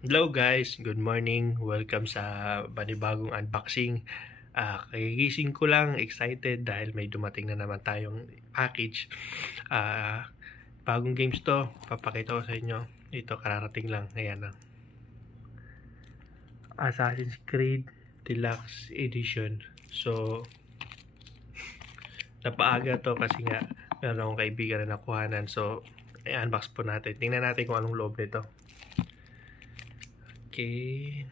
Hello guys, good morning. Welcome sa panibagong unboxing. Kagigising ko lang, excited dahil may dumating na naman tayong package. Bagong games to, papakita ko sa inyo. Ito, kararating lang. Ayan na. Assassin's Creed Deluxe Edition. So, napaaga to kasi nga meron akong kaibigan na nakuhanan. So, i-unbox po natin. Tingnan natin kung anong loob nito. Okay.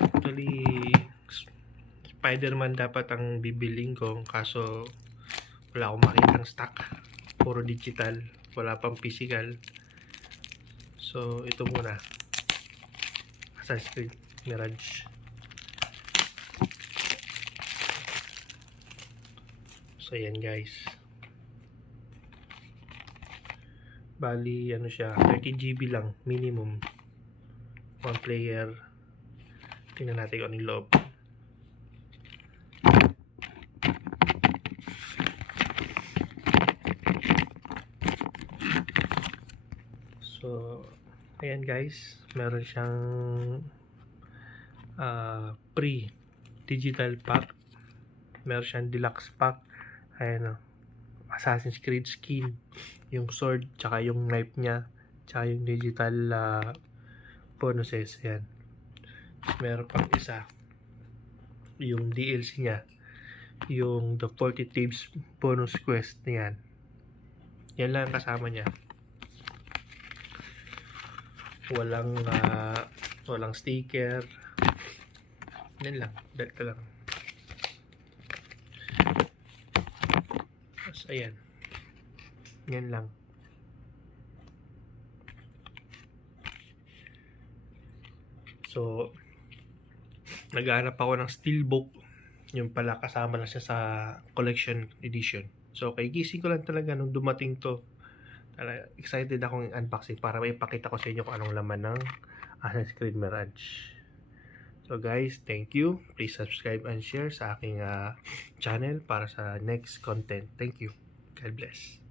Actually, Spider-Man dapat ang bibiling ko, kaso wala akong makitang stock. Puro digital, wala pang physical. So, ito muna. Assassin's Creed Mirage. So, yan guys. Bali, ano siya, 30 GB lang, minimum. One player. Tingnan natin kung anong loob. So, ayan guys, meron siyang pre-digital pack. Meron siyang deluxe pack. Ayan o. Assassin's Creed skin. Yung sword, tsaka yung knife niya. Tsaka yung digital bonuses. Ayan. Meron pang isa. Yung DLC niya. Yung The 40 Thieves bonus quest. Ayan. Yan lang kasama niya. Walang sticker. Yan lang. Belt lang. Tapos ayan. Yan lang. So, naghahanap ako ng steelbook. Yung pala kasama na siya sa collection edition. So, kay gising ko lang talaga nung dumating to. Excited akong unboxing para maipakita ko sa inyo kung anong laman ng Assassin's Creed Mirage. So guys, thank you. Please subscribe and share sa aking channel para sa next content. Thank you. God bless.